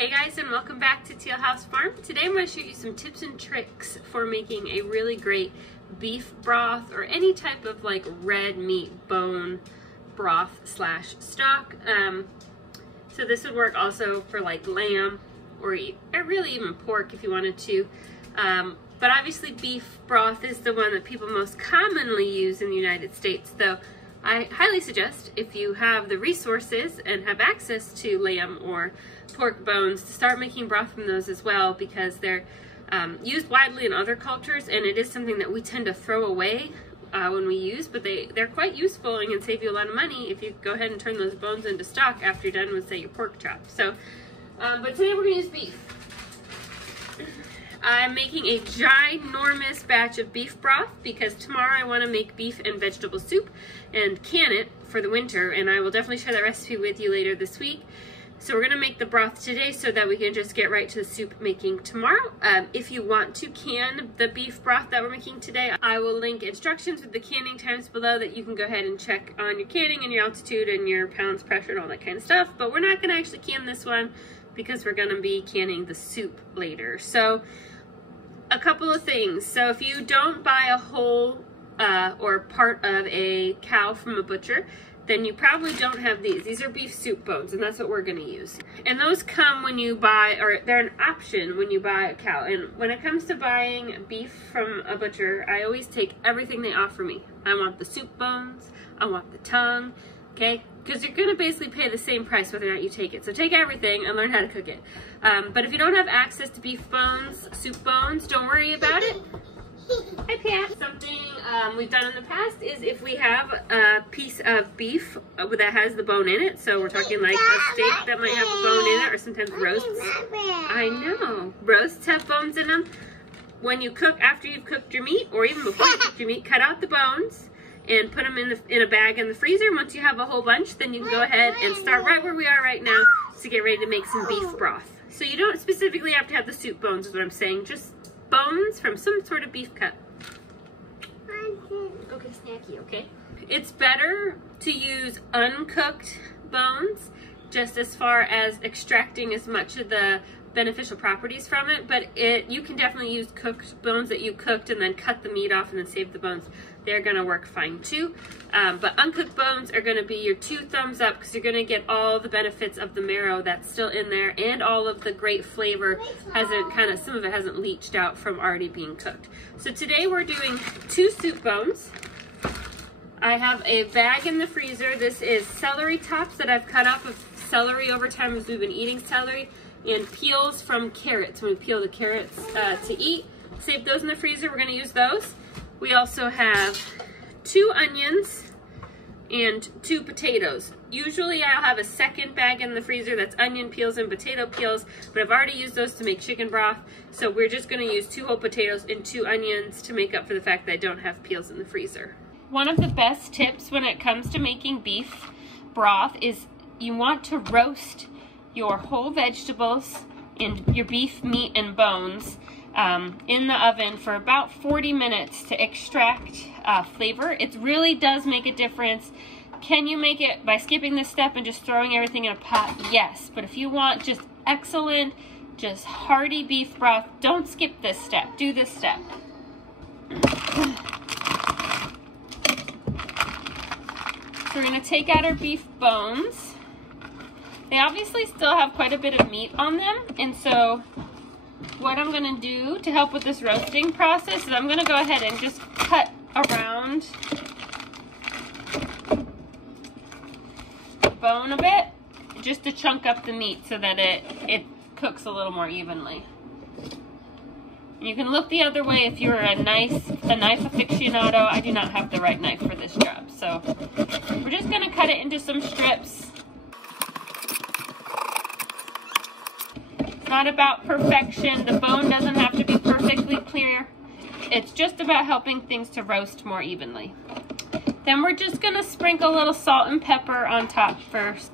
Hey guys, and welcome back to Teal House Farm. Today I'm going to show you some tips and tricks for making a really great beef broth or any type of like red meat bone broth slash stock. So this would work also for like lamb or really even pork if you wanted to. But obviously beef broth is the one that people most commonly use in the United States, though I highly suggest, if you have the resources and have access to lamb or pork bones, to start making broth from those as well, because they're used widely in other cultures, and it is something that we tend to throw away when we use, but they're quite useful and can save you a lot of money if you go ahead and turn those bones into stock after you're done with, say, your pork chop. So, but today we're going to use beef. I'm making a ginormous batch of beef broth because tomorrow I want to make beef and vegetable soup and can it for the winter, and I will definitely share that recipe with you later this week. So we're going to make the broth today so that we can just get right to the soup making tomorrow. If you want to can the beef broth that we're making today, I will link instructions with the canning times below that you can go ahead and check on your canning and your altitude and your pounds pressure and all that kind of stuff. But we're not going to actually can this one because we're going to be canning the soup later. So a couple of things. So if you don't buy a whole or part of a cow from a butcher, then you probably don't have these. These are beef soup bones, and that's what we're gonna use. And those come when you buy, or they're an option when you buy a cow. And when it comes to buying beef from a butcher, I always take everything they offer me. I want the soup bones, I want the tongue, okay? Because you're gonna basically pay the same price whether or not you take it. So take everything and learn how to cook it. But if you don't have access to beef bones, soup bones, don't worry about it. Hi, Pat. Something we've done in the past is if we have a piece of beef that has the bone in it, so we're talking like a steak that might have a bone in it, or sometimes roasts. I know. Roasts have bones in them. When you cook, after you've cooked your meat, or even before you cook your meat, cut out the bones and put them in a bag in the freezer. Once you have a whole bunch, then you can go ahead and start right where we are right now to get ready to make some beef broth. So you don't specifically have to have the soup bones is what I'm saying, just bones from some sort of beef cut. Okay, snacky, okay? It's better to use uncooked bones, just as far as extracting as much of the beneficial properties from it, but you can definitely use cooked bones that you cooked and then cut the meat off and then save the bones. They're gonna work fine too. But uncooked bones are gonna be your 2 thumbs up because you're gonna get all the benefits of the marrow that's still in there, and all of the great flavor some of it hasn't leached out from already being cooked. So today we're doing 2 soup bones. I have a bag in the freezer. This is celery tops that I've cut off of celery over time as we've been eating celery, and peels from carrots when we peel the carrots to eat. Save those in the freezer. We're going to use those. We also have 2 onions and 2 potatoes. Usually I'll have a second bag in the freezer that's onion peels and potato peels, but I've already used those to make chicken broth, so we're just going to use 2 whole potatoes and 2 onions to make up for the fact that I don't have peels in the freezer. One of the best tips when it comes to making beef broth is you want to roast your whole vegetables and your beef meat and bones in the oven for about 40 minutes to extract flavor. It really does make a difference. Can you make it by skipping this step and just throwing everything in a pot? Yes, but if you want just excellent, just hearty beef broth, don't skip this step. Do this step. So we're going to take out our beef bones. They obviously still have quite a bit of meat on them, and so what I'm going to do to help with this roasting process is I'm going to go ahead and just cut around the bone a bit, just to chunk up the meat so that it cooks a little more evenly. And you can look the other way if you're a knife aficionado. I do not have the right knife for this job, so we're just going to cut it into some strips. Not about perfection. The bone doesn't have to be perfectly clear. It's just about helping things to roast more evenly. Then we're just going to sprinkle a little salt and pepper on top first.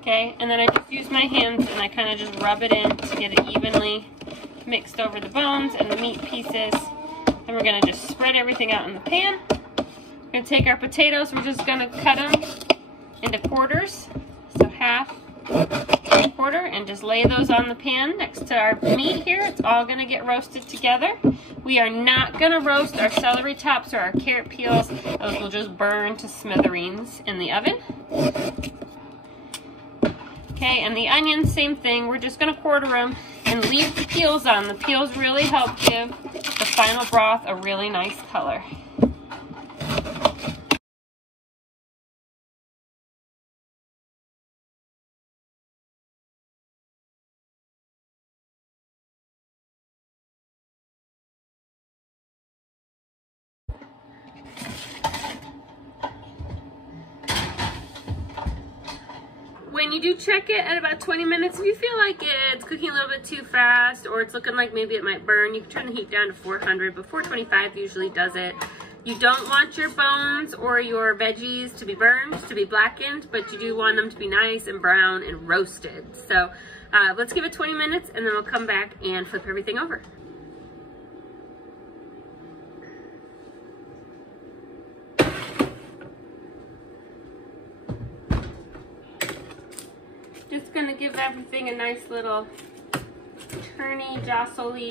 Okay, and then I just use my hands and I kind of just rub it in to get it evenly mixed over the bones and the meat pieces. Then we're going to just spread everything out in the pan. We're gonna take our potatoes, we're just gonna cut them into quarters. So half, and quarter, and just lay those on the pan next to our meat here. It's all gonna get roasted together. We are not gonna roast our celery tops or our carrot peels. Those will just burn to smithereens in the oven. Okay, and the onions, same thing. We're just gonna quarter them and leave the peels on. The peels really help give the final broth a really nice color. When you do check it at about 20 minutes, if you feel like it's cooking a little bit too fast or it's looking like maybe it might burn, you can turn the heat down to 400, but 425 usually does it. You don't want your bones or your veggies to be burned, to be blackened, but you do want them to be nice and brown and roasted. So let's give it 20 minutes and then we'll come back and flip everything over. Just gonna give everything a nice little turny, jostly,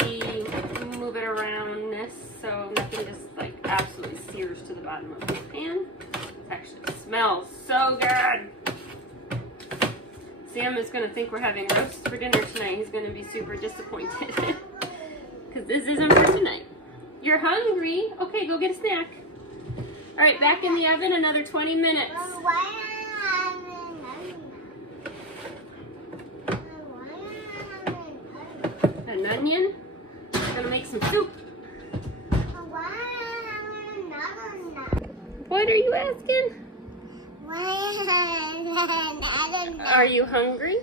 move it aroundness so nothing just like absolutely sears to the bottom of the pan. It actually smells so good. Sam is gonna think we're having roast for dinner tonight. He's gonna be super disappointed because this isn't for tonight. You're hungry? Okay, go get a snack. All right, back in the oven another 20 minutes. An onion. We're gonna make some soup. What are you asking? Are you hungry?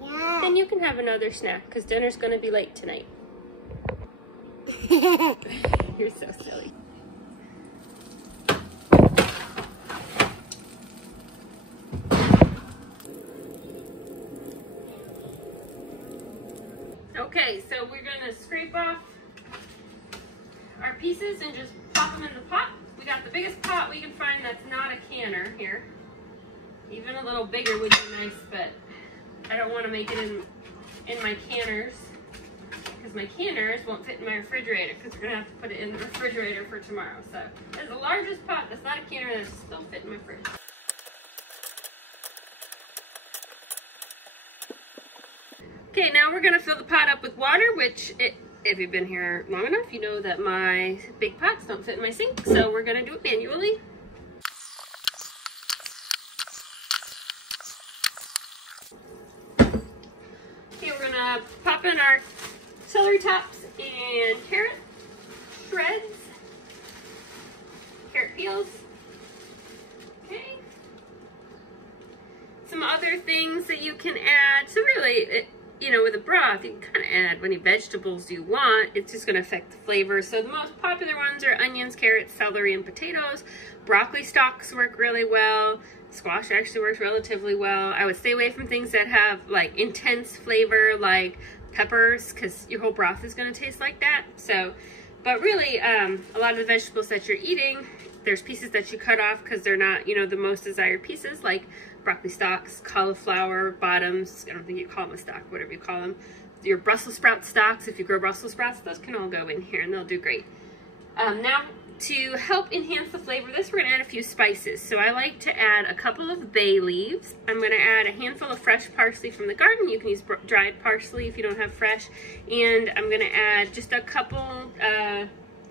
Yeah. Then you can have another snack because dinner's gonna be late tonight. You're so silly. Okay, so we're gonna scrape off our pieces and just pop them in the pot. We got the biggest pot we can find that's not a canner here. Even a little bigger would be nice, but I don't want to make it in my canners because my canners won't fit in my refrigerator because we're gonna have to put it in the refrigerator for tomorrow. So there's the largest pot that's not a canner that's still fit in my fridge. Okay, now we're gonna fill the pot up with water, which if you've been here long enough, you know that my big pots don't fit in my sink, so we're gonna do it manually. Okay, we're gonna pop in our celery tops and carrot shreds, carrot peels. Okay. Some other things that you can add. So really, you know, with a broth, you can kind of add any vegetables you want. It's just going to affect the flavor. So the most popular ones are onions, carrots, celery, and potatoes. Broccoli stalks work really well. Squash actually works relatively well. I would stay away from things that have like intense flavor like peppers because your whole broth is going to taste like that. So, but really, a lot of the vegetables that you're eating, there's pieces that you cut off because they're not, you know, the most desired pieces, like broccoli stalks, cauliflower bottoms, I don't think you call them a stalk, whatever you call them. Your Brussels sprout stalks, if you grow Brussels sprouts, those can all go in here and they'll do great. Now, to help enhance the flavor of this, we're gonna add a few spices. So I like to add a couple of bay leaves. I'm gonna add a handful of fresh parsley from the garden. You can use dried parsley if you don't have fresh. And I'm gonna add just a couple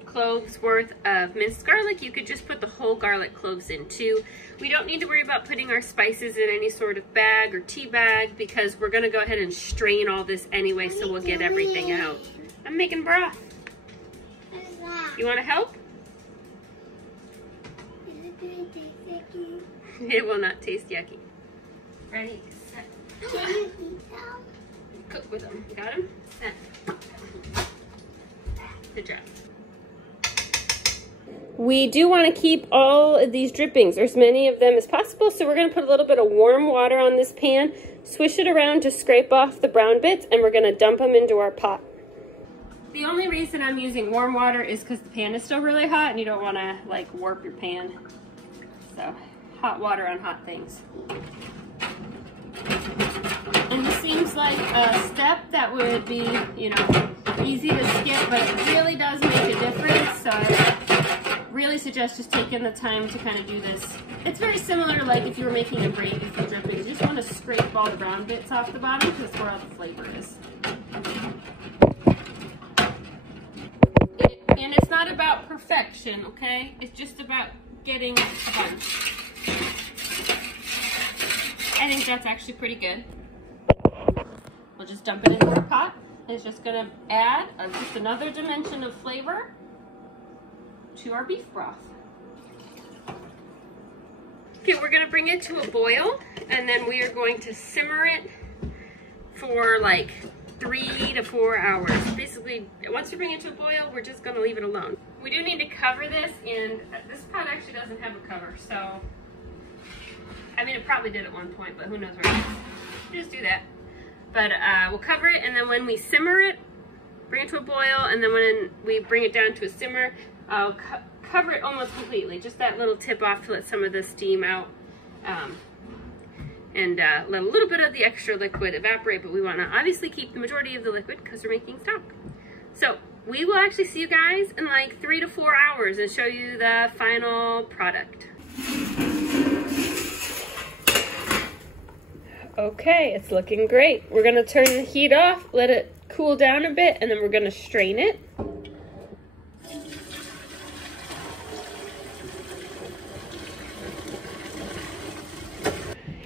cloves worth of minced garlic. You could just put the whole garlic cloves in too. We don't need to worry about putting our spices in any sort of bag or tea bag because we're gonna go ahead and strain all this anyway, so we'll get everything out. I'm making broth. You wanna help? It will not taste yucky. Ready, set. Cook with them. Got them? Set. Good job. We do want to keep all of these drippings, or as many of them as possible, so we're going to put a little bit of warm water on this pan, swish it around to scrape off the brown bits, and we're going to dump them into our pot. The only reason I'm using warm water is because the pan is still really hot and you don't want to like warp your pan. So hot water on hot things. And this seems like a step that would be, you know, easy to skip, but it really does make a difference. So I really suggest just taking the time to kind of do this. It's very similar to like if you were making a gravy for dripping. You just want to scrape all the brown bits off the bottom because that's where all the flavor is. And it's not about perfection, okay? It's just about getting a bunch. I think that's actually pretty good. We'll just dump it into our pot. It's just going to add just another dimension of flavor to our beef broth. Okay, we're going to bring it to a boil, and then we are going to simmer it for like 3 to 4 hours. Basically, once you bring it to a boil, we're just going to leave it alone. We do need to cover this, and this pot actually doesn't have a cover, so I mean, it probably did at one point, but who knows where it is. Just do that. But we'll cover it, and then when we simmer it, bring it to a boil, and then when we bring it down to a simmer, I'll cover it almost completely. Just that little tip off to let some of the steam out, and let a little bit of the extra liquid evaporate, but we want to obviously keep the majority of the liquid because we're making stock. So we will actually see you guys in like 3 to 4 hours and show you the final product. Okay, it's looking great. We're gonna turn the heat off, let it cool down a bit, and then we're gonna strain it.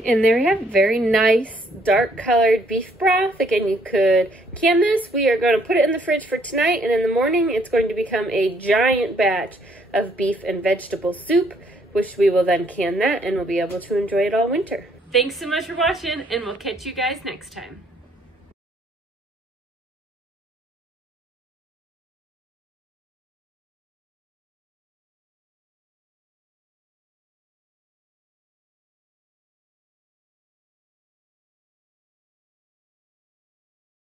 And there we have very nice dark colored beef broth. Again, you could can this. We are going to put it in the fridge for tonight, and in the morning it's going to become a giant batch of beef and vegetable soup, which we will then can that and we'll be able to enjoy it all winter. Thanks so much for watching, and we'll catch you guys next time.